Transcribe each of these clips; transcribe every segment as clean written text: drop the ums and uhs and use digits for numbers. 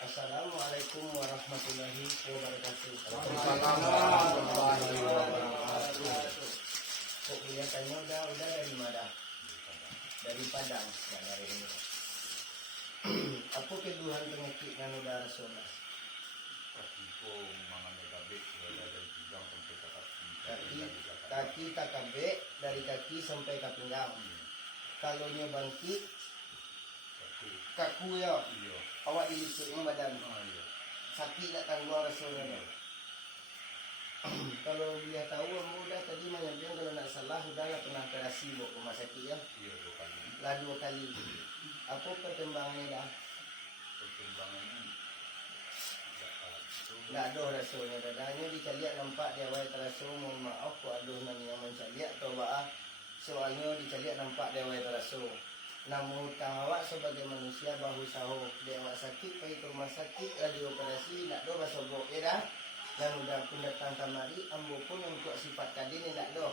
Assalamualaikum warahmatullahi wabarakatuh. Kok kelihatannya udah dari mana? Dari Padang, ya, dari ini. Apa keluhan penyakit yang udah rasional? Kaki takabek dari kaki sampai ke pinggang. Kalau nya bangkit, kaku ya. Awak diliputnya badan. Sakit tak tangguh rasional. Kalau dia tahu udah tadi menyampaikan kalau nak salah udahlah pernah operasi bawa rumah sakit ya. Iya 2 kali. Lah 2 kali. Apa perkembangannya dah? Perkembangannya nggak ada rasulnya dadanya dicaliak nampak dia awal terasul mohon maaf ku aduh nang yang mencaliak atau soalnya dicaliak nampak dia awal terasul. Namun awak sebagai manusia bahu sahu dia awak sakit pergi ke rumah sakit radio operasi nak do basobok ya dah. Dan udah pun datang kemari, ambo pun untuk sifat tadi ni nak do.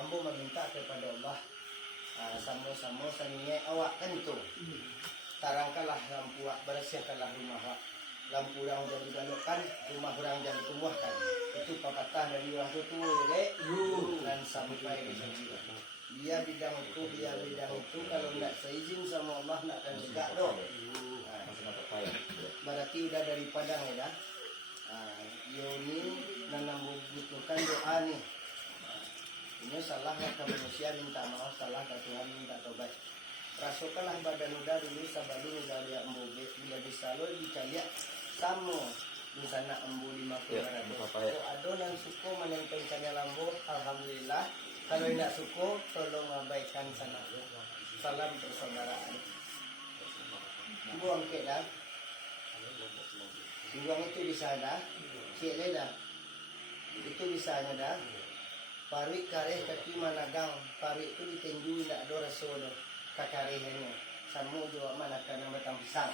Ambo meminta kepada Allah, sama-sama sange awak kan itu. Tarangkanlah lampu awak, bersihkanlah rumah awak. Lampu orang jangan digalokkan, rumah orang jangan dikumuhkan. Itu pepatah dari orang tua dan sampai di sini. Dia bidang itu, kalau tidak seizin sama Allah nak akan tegak do. Berarti udah dari Padang ya dah. Yoni nanam membutuhkan doa nih. Ini salah ke manusia minta maaf, salah ke Tuhan minta tobat. Rasukanlah badan udah dulu sabalu udah dia embobe bila bisa lo dicaliak samo di sana embu 50 ratus. Adonan suku menempelkannya lambu, alhamdulillah. Kalau tidak suku tolong abaikan sana. Salam persaudaraan. Buang ke dah. Buang itu di sana. Cik dah. Itu bisanya dah. Parik kareh kaki managang. Parik itu ditinju tidak ada rasul kakarehnya. Sama juga mana karena batang pisang.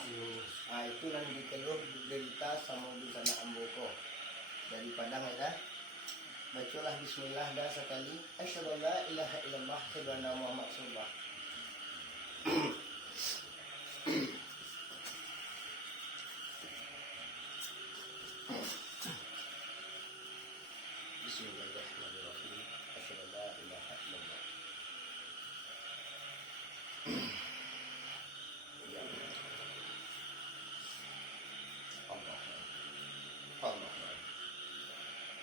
Itu nanti dikeluh derita sama di sana amboko. Dari Padang ya dah. Bacalah bismillah dah sekali. Asyhadu an la ilaha illallah wa asyhadu anna Muhammad rasulullah. Bismillahirrahmanirrahim. Asyhadu an la ilaha illallah.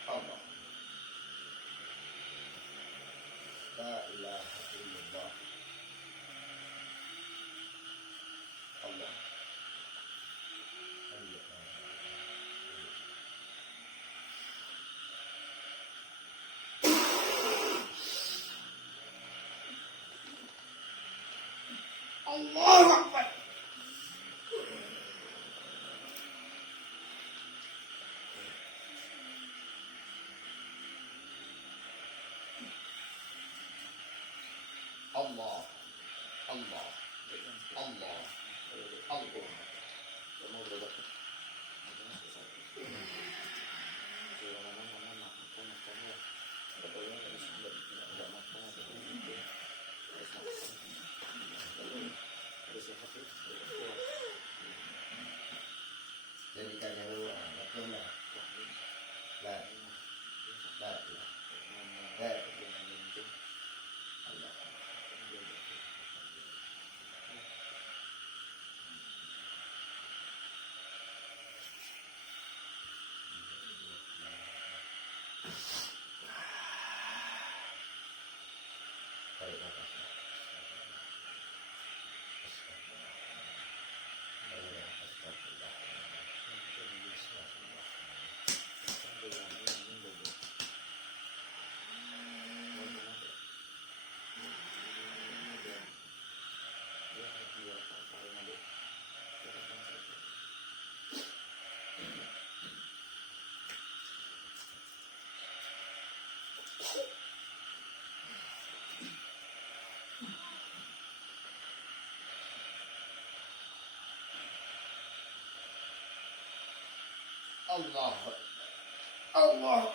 Allah. La ilaha illallah. Allah. Allahu Akbar. Allah. Jadi kan yang betul lah. Allah.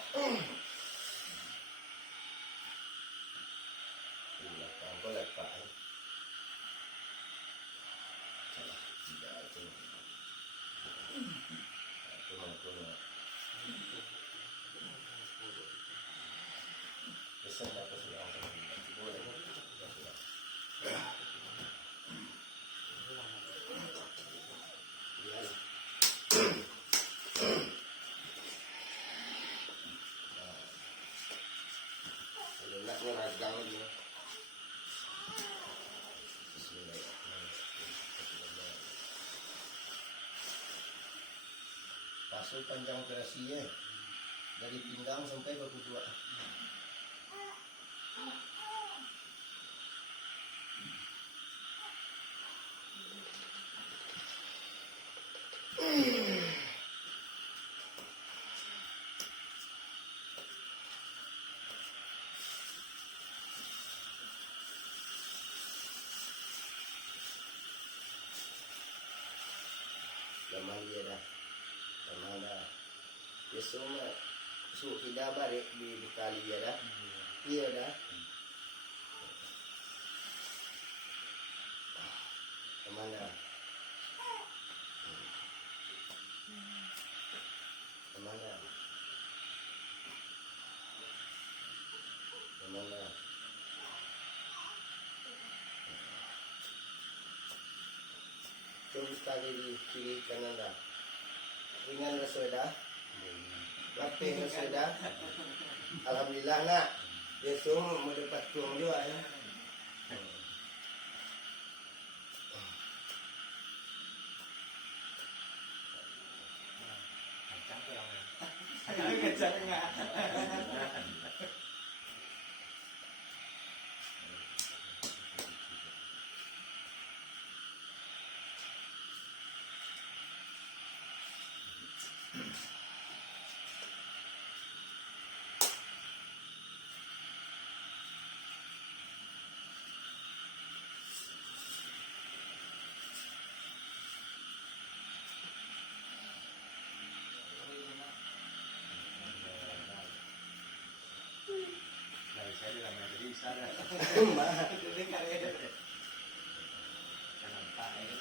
Boleh Pak. Salah tidak itu. So panjang operasi dari pinggang sampai ke kedua. Laman dia dah. Laman dah. Besok mah suruh kita balik di kali dia dah. Iya dah. Laman dah. Laman dah. Laman dah. Coba tadi di kiri kanan dah. Ringan rasa dah. Lapis rasa dah. Alhamdulillah nak. Besok mau dapat tuang juga ya. Kacang enggak? Saya dalam negeri sana. Ini karya. Jangan tak ini.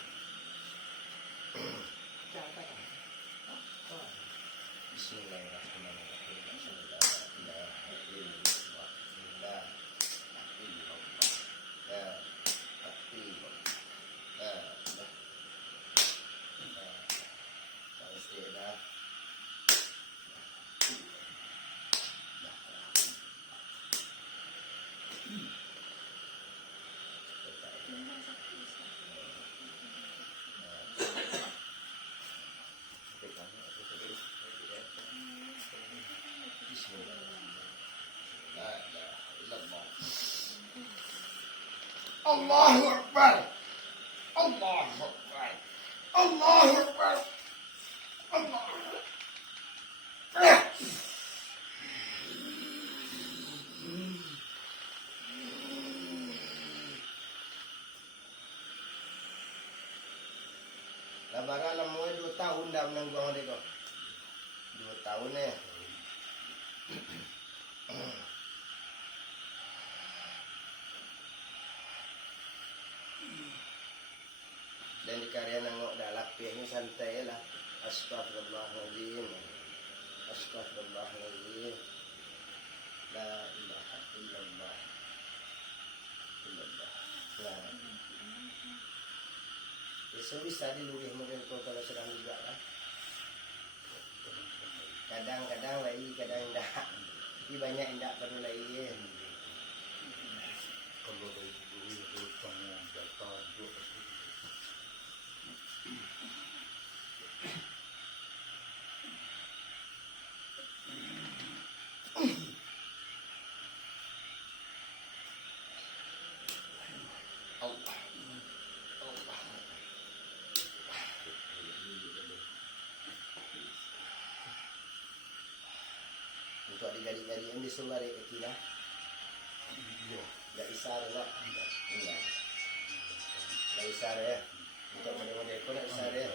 Jangan. Allahu Akbar. Allahu Akbar. Allahu Akbar. Allahu Akbar. Labaran lama 2 tahun dah menanggung dia kok. 2 tahun Dan di karya nangok dah lapihnya santai lah. Astagfirullahaladzim. Astagfirullahaladzim. La ilaha illallah. Illallah. La. Besok bisa dilurih mungkin kalau sedang juga lah. Kadang-kadang lagi, kadang enggak. Tapi banyak enggak perlu lagi. Kalau itu hutangnya jatah dua. Allah. Allah. Untuk adik-adik yang disuruh balik ke kita. Iya. Enggak isar lah. Enggak. Enggak isar ya. Untuk model-model kau nak isar ya.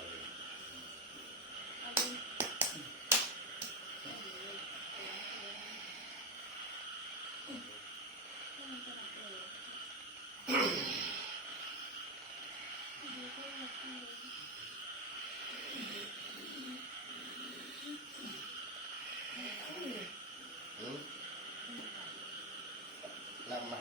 Lama.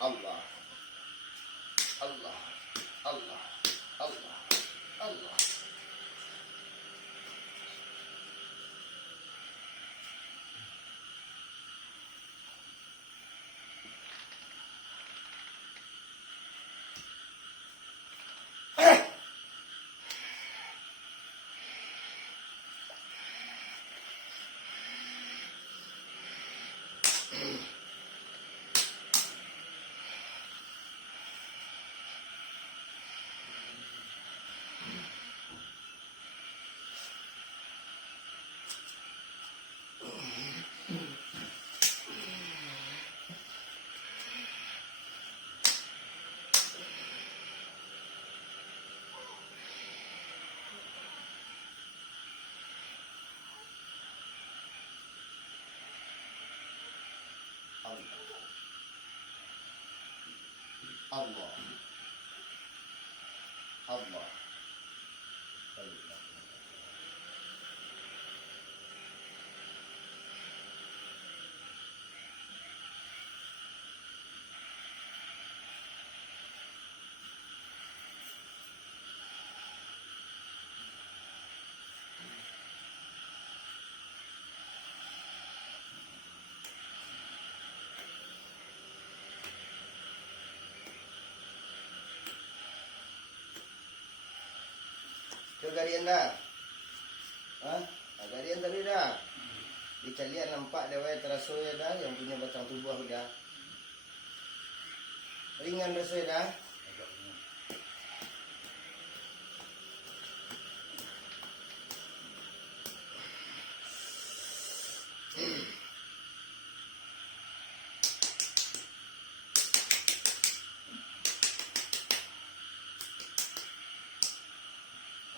Allah. Allah. Allah. Allah. Allah. Allah. Allah. Ke garian dah? Ha? Garian tadi dah? Dicalian nampak dia waya terasa ya dah, yang punya batang tubuh dah. Ringan rasa dah.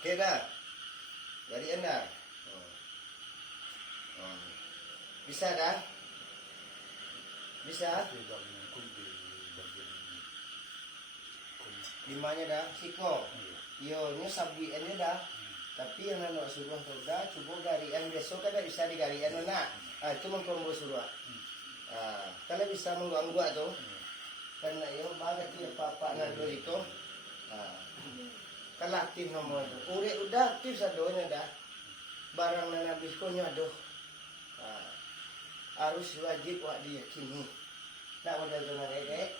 Okey dah? Garian dah? Bisa dah? Bisa? Limanya dah? Siko? Yo, ni sabuiannya dah. Tapi yang nak suruh tu dah, cuba garian besok kan bisa di garian nak. Itu mengkombo suruh. Kalau bisa mengganggu tu, karena yo banyak dia papa nak dulu itu. Kalau aktif nomor tu, udah aktif sadonya dah. Barang nan habis ko nya aduh. Harus wajib wak diyakini. Tak modal tu nak dek.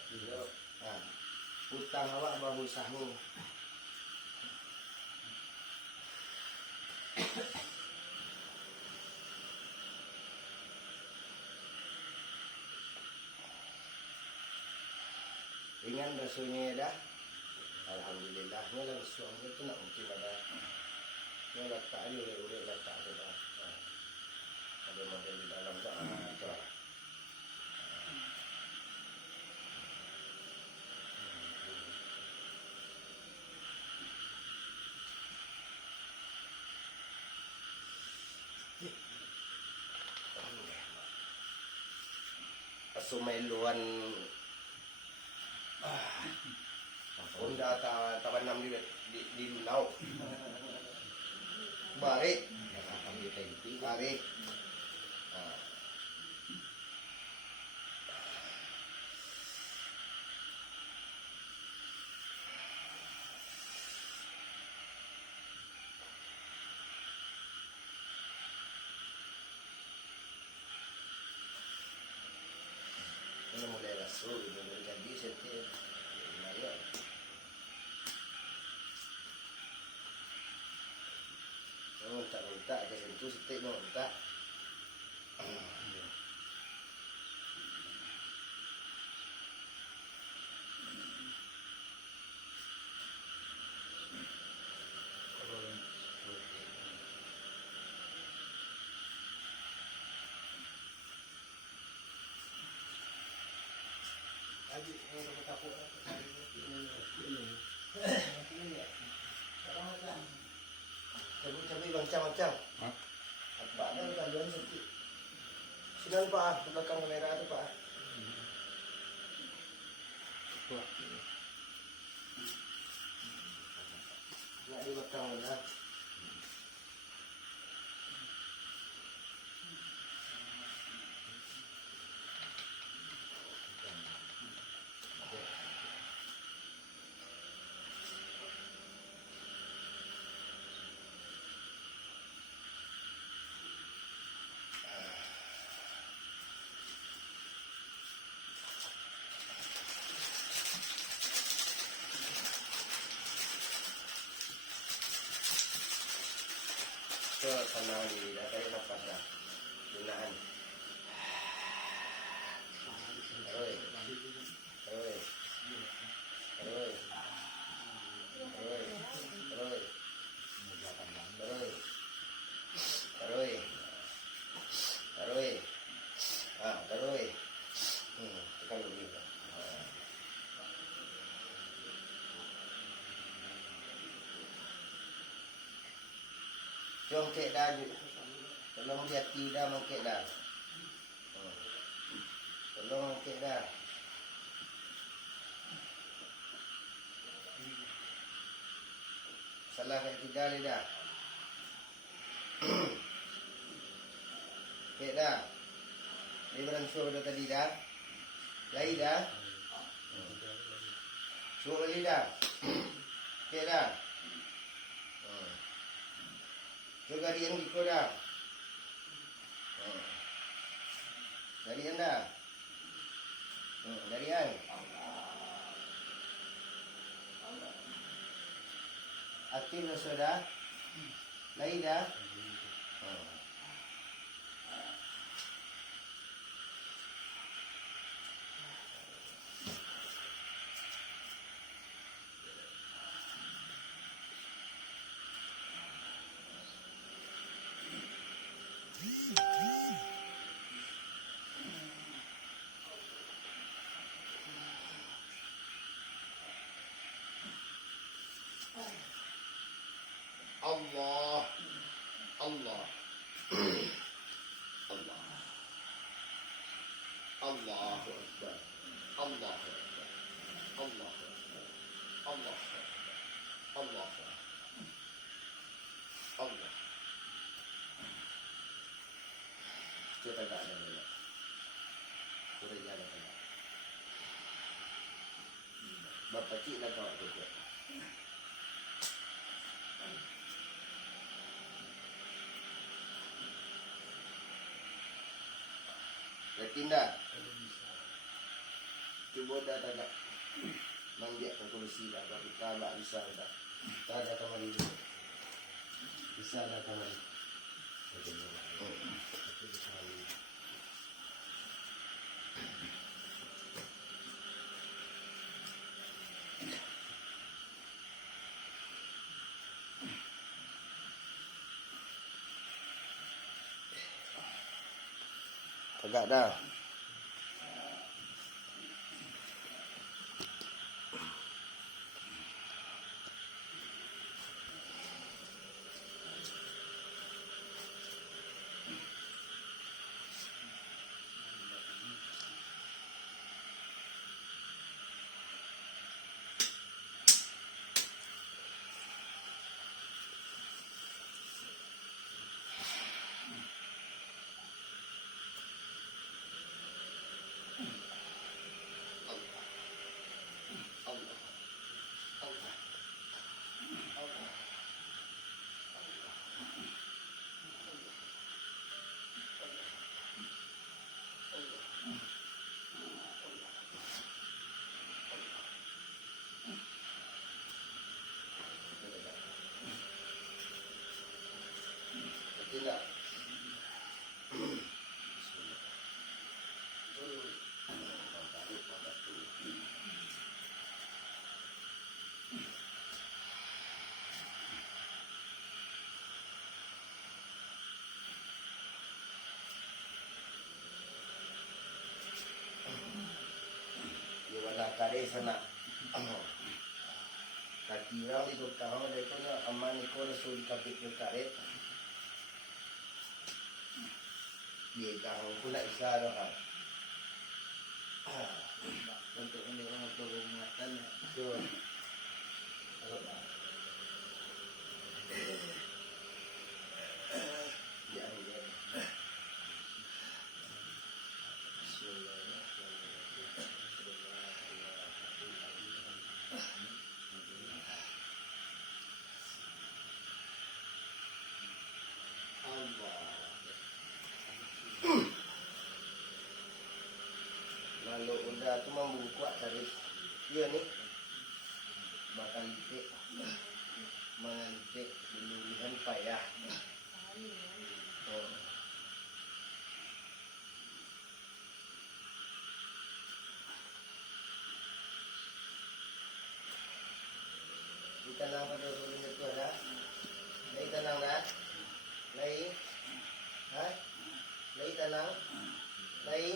Utang awak baru sahur. Ringan rasanya dah. Alhamdulillah. Ni lah suami tu nak mungkin ada. Ni letak dia urek letak tu dah. Ada model di dalam tu. Tu. Sumeluan Honda taban 6 di Lunau. Baik. Baik. Ini mulai rasul, mulai jadi setiap lumayan. Minta ke sentuh setiap minta. Cabai macam-macam. Apa ada kalian sedikit. Sinan Pak, di belakang kamera tu Pak. Nak di belakang dah. Tenang diri dah, tarik nafas dah. Gunakan. Terus. Terus. Terus. Terus. Terus. Terus. Terus. Terus. Terus. Tekan dulu. Jongkek dah. Tolong dia tidak mungkek dah. Tolong okey dah. Salah kat kita ni dah. Okey dah. Dia beransur pada tadi dah. Lain dah. Suruh balik dah. Okey dah. Cuba garian ikut dah. Garian dah. Garian. Aktif dah sudah. Lain dah. Allah. Allah. Allah. Allahu Akbar. Allahu Akbar. Allahu Akbar. Allahu Akbar. Allahu Akbar. Allah. Kita tak ada ni. Sudah jalan tak. Bapak cik dah tahu tu. Yakin dah? Cuba dah tak nak manjat ke kursi dah. Tapi tak bisa dah. Tak ada kembali dulu. Bisa dah kembali. Tegak dah. Tidak. Dia wala kare sana. Kaki orang itu tahu dia punya aman ikut rasul kapit karet. Dia tahu pula isar orang. Untuk ini orang berumatan. Betul. Kalau udah tu mampu kuat tarikh dia ni bakal litik mengalitik duluhan payah. Kita lang pada dulu itu ada. Lagi tenang dah. Lagi. Ha? Lagi tenang. Lagi.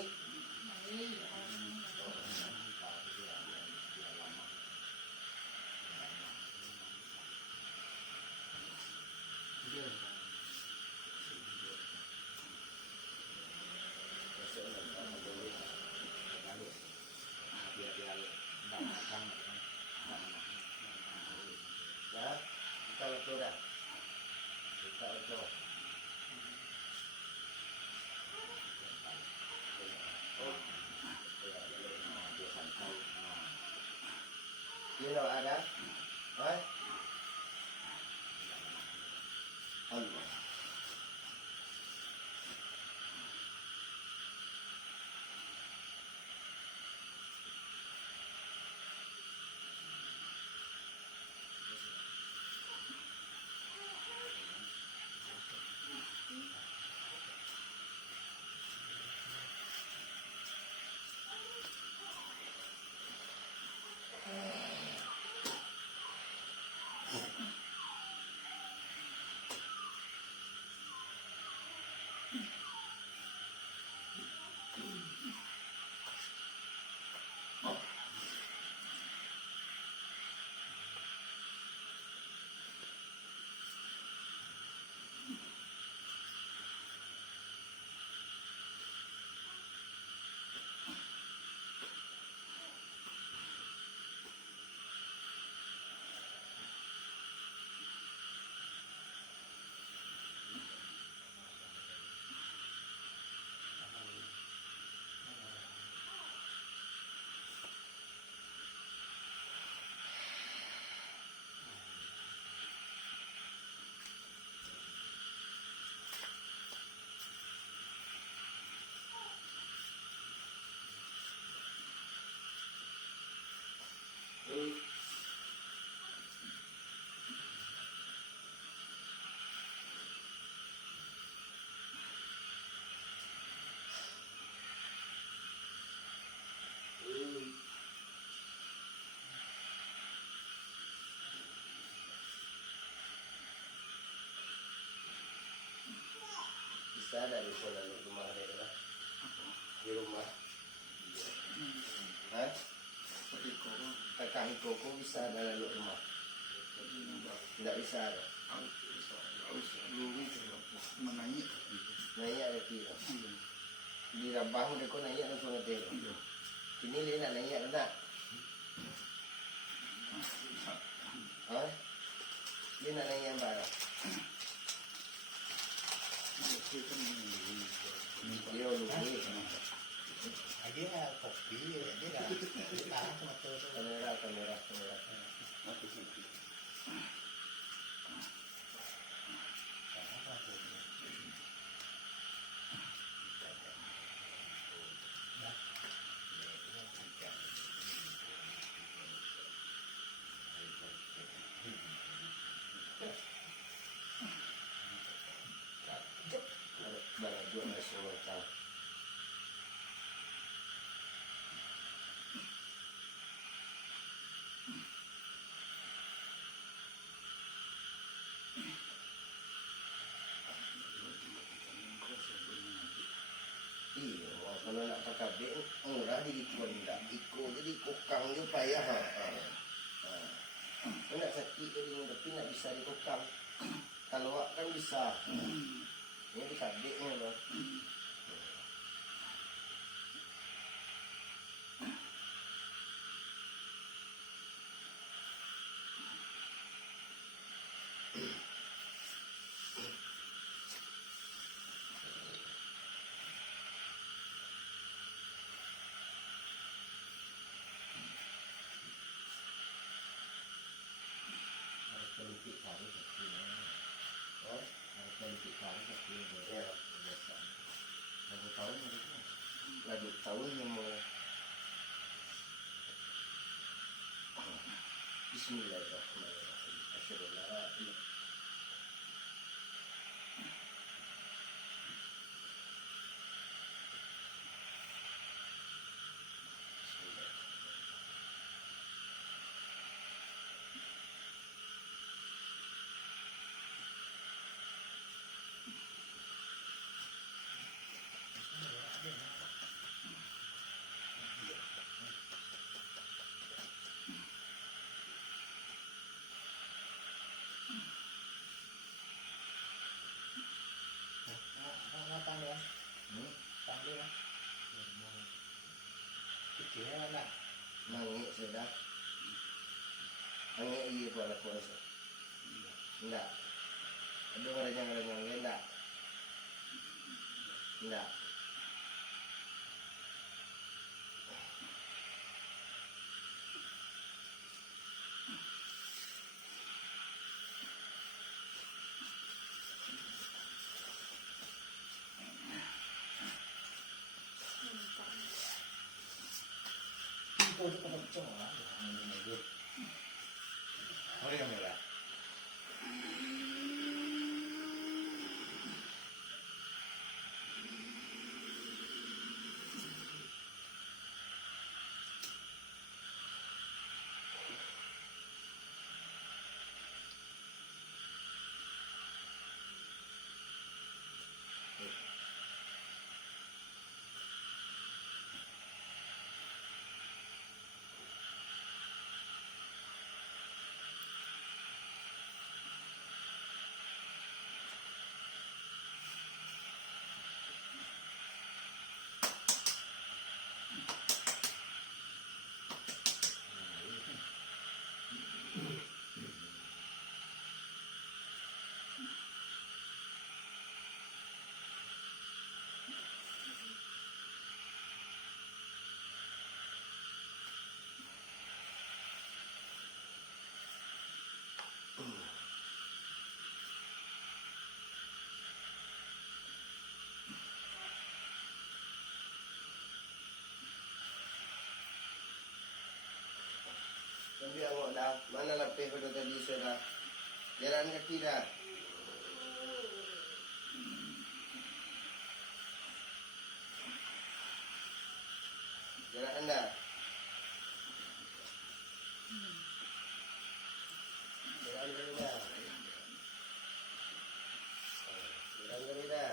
Bisa ada bisa lalu rumah dia lah. Di rumah. Hah? Kakak koko bisa ada lalu rumah. Tidak bisa ada. Naik ada kira. Di Rabang dia kau naik langsung ada. Ini dia nak naik ada. Hah? Dia nak naik yang barang. Dia lupa. Dia kopi, dia dah tahan sama tu. Kamera. Banyak juga masuk orang. Iya, kalau nak pakai beg murah di ikut tidak ikut jadi kokang je payah. Nak sakit jadi tapi nak bisa dikokang. Kalau awak kan bisa. Ini bisa begnya loh. Ya, lalu tahun yang mau Bismillahirrahmanirrahim. Asyhadu an la ilaha illallah. Nangis sudah. Nangis iya pada kuasa. Enggak. Ada orang yang enggak. Enggak. Itu kencang lah. Oh yang merah. Tapi awak dah, mana lapis pada tadi sudah. Jalan kaki dah. Jalan anda. Jalan dulu dah. Jalan dulu dah.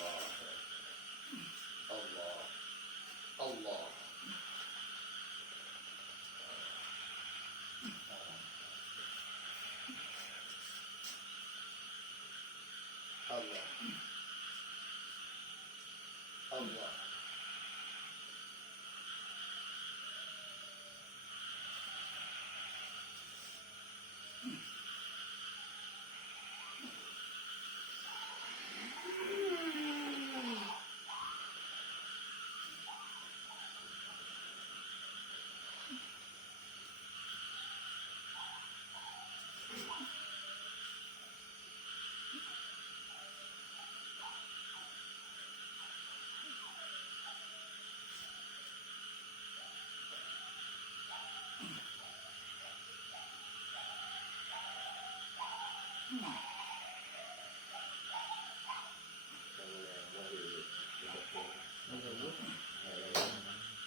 Allah. Allah. Allah. Allah.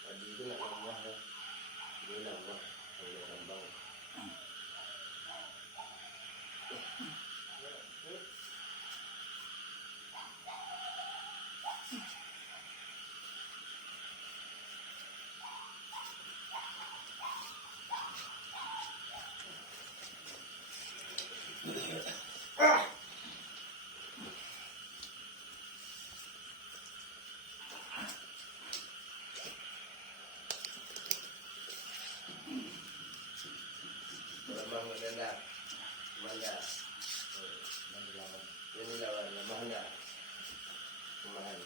Tadi itu nak nambah ya. Dia nambah kalau tambang. Lemah mendadak. Mana? Ini lawan lemah enggak? Lemahan.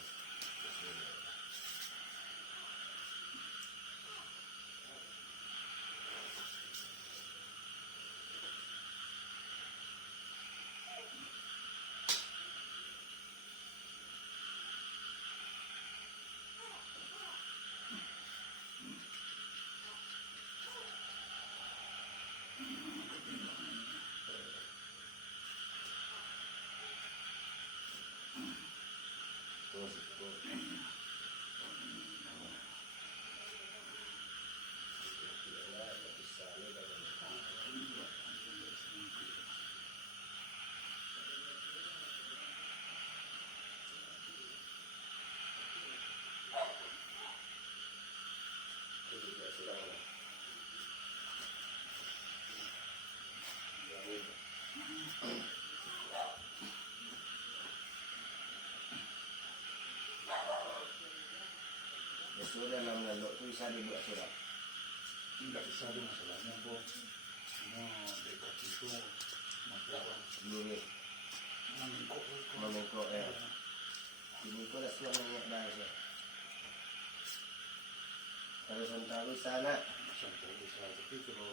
Sudah dalam lalu tu bisa dibuat surat. Tidak bisa dia masalahnya bu. Dekat itu masalah Ini mengikut memengkok ya. Ini kau dah siap minyak dah ya. Kalau sentaru sana, sampai bisa. Tapi kalau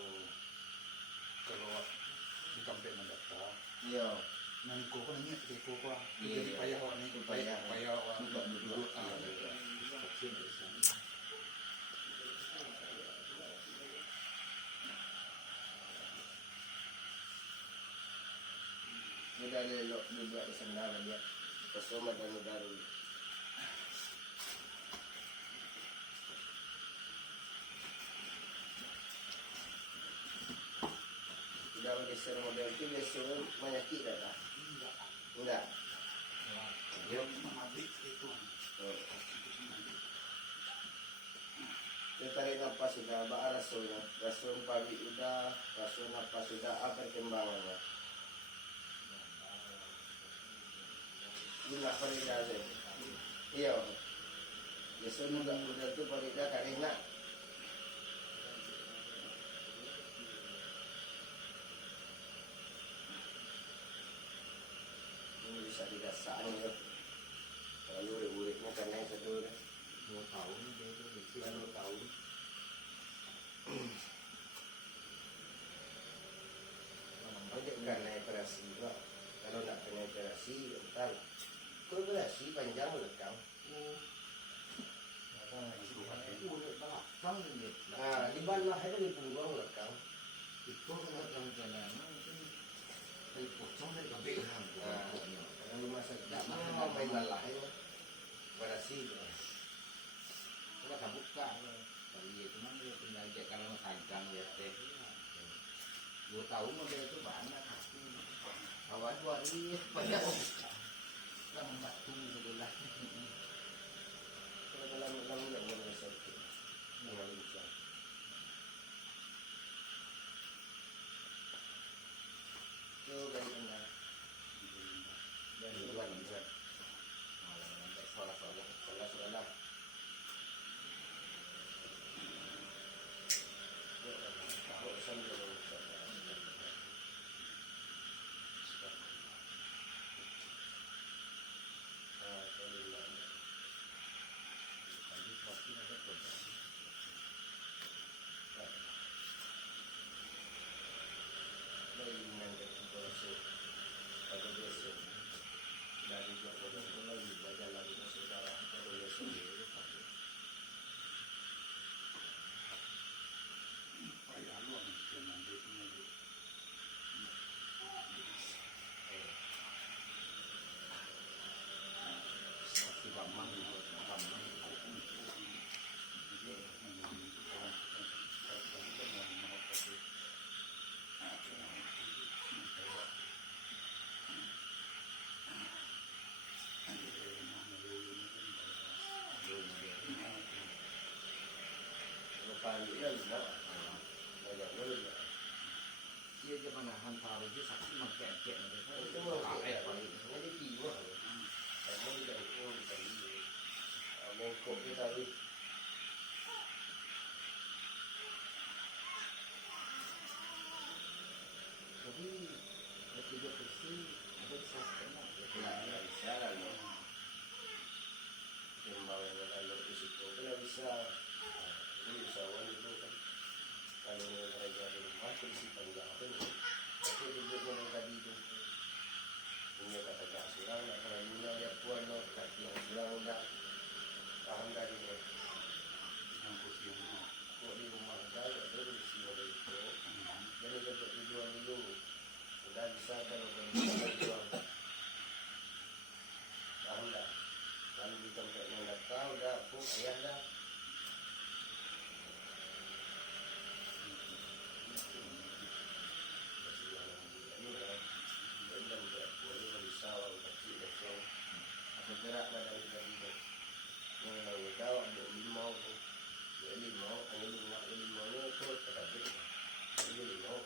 di kampung mendaftar, iya. mengikut kan ini ikut apa? Iya, Jadi iya. payah orang ini Payah. payah orang Duduk, duduk. Ah, Iya, iya. iya. Vaksin bisa. Sudah lelok dibuat di sana dia. Pesoma dan baru. Sudah bergeser model itu biasanya menyakit dah tak? Enggak. Dia mengabdi itu. Oh. Dia tarik nafas sudah, apa rasulnya? Rasul pagi sudah, rasul nafas sudah, apa perkembangannya? Gila Farida tu. Iya. Rasul juga sudah tu Farida karena ini bisa didasar ni. Kalau urip-uripnya karena yang satu dah. 2 tahun dia itu Sudah 2 tahun. Banyak karena operasi juga. Kalau nak kena operasi, entar. Kau operasi panjang lekang. Di bawah ada di punggung lekang. Kalau masa tidak mau main lelah ya. Operasi tu. Tahu model itu banyak. Awal 2 hari banyak. Kan batu sebelah. dalam yang menyelesaikan dengan bincang. Itu dari anda dan luar bisa Malah sampai soal-soal. salah. Tahu sambil Tadi pasti ada program. Pasti gampang gitu, gampang. Dia dia menahan taruh dia sakit mengkek Itu mau kayak jadi piwa. Kamu tidak mau bisa mau kopi tadi. Jadi ketiga kursi ada di sana. Tidak bisa lalu. Timbang lalu risiko tidak bisa. Ini usahawan itu kan kalau mereka di rumah kondisi panjang apa nih? Tapi duduk yang tadi itu punya kata gak surang, nak kena guna dia puan lo, kaki yang surang udah paham tadi ni. Yang kursi yang mana? Kau di rumah dah, ada kursi ada itu. Jadi dapat tujuan dulu. Sudah bisa kalau tujuan. Paham dah? Kalau di tempat yang datang, dah pun ayah dah. Gerak badan kita juga. Tahu ada limau tu, ada limau, ada limau ni tu terkait. Ada limau.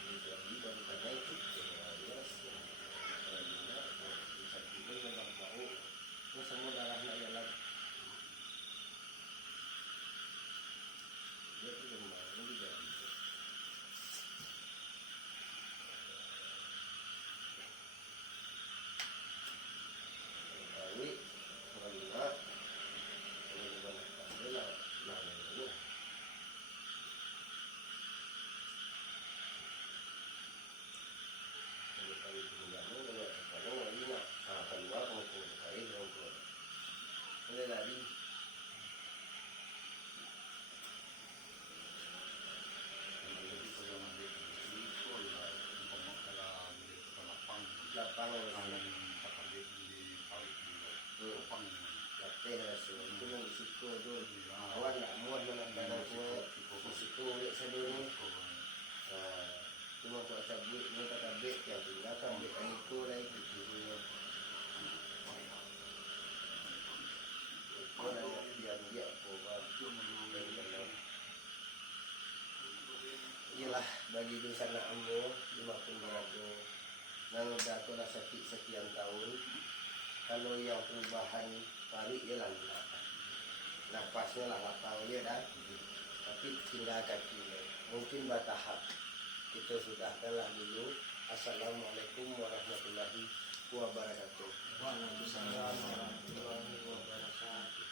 Ini lagi baru tanya itu, dia bisa kita memang tahu. Ini semua darahnya jalan. Dia tu memang ini jalan. Awak nak muat mana risiko dia sedul ni. Cuma kau cabut ni kata bet yang tinggal kan bet itu lagi itu. Kau nak dia apa Iyalah bagi di sana ambo 50 berago. Nang udah tu dah sakit sekian tahun. Kalau yang perubahan tarik je lah napasnya lah lapang dia dah. Tapi tinggal kaki dia. Mungkin bertahap. Kita sudahkanlah dulu. Assalamualaikum warahmatullahi wabarakatuh. Waalaikumsalam warahmatullahi wabarakatuh.